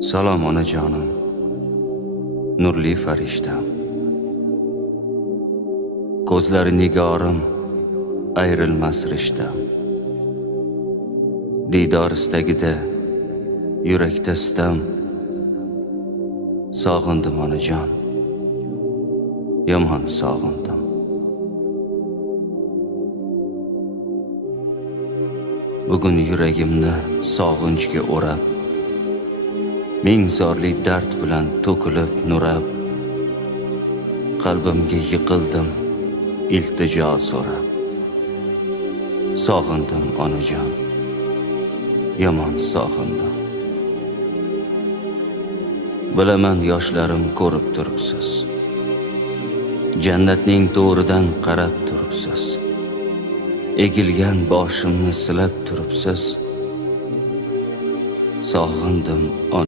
Salom onajonim, nurli farishtam. Ko'zlari nigorim, ayrilmas rishtam. Diydor istagida, yurakda sitam. Sog'indim onajon, yomon sog'indim. Bugun yuragimni sog'inchga o'rab, ming zorli dard bilan to'kilib nurab, qalbimga yiqildim iltijo so'rab. Sog'indim onajon, yomon sog'indim. Bilaman yoshlarim ko'rib turibsiz, jannatning to'ridan qarab turibsiz, egilgan boshimni silab turibsiz. Sog'indim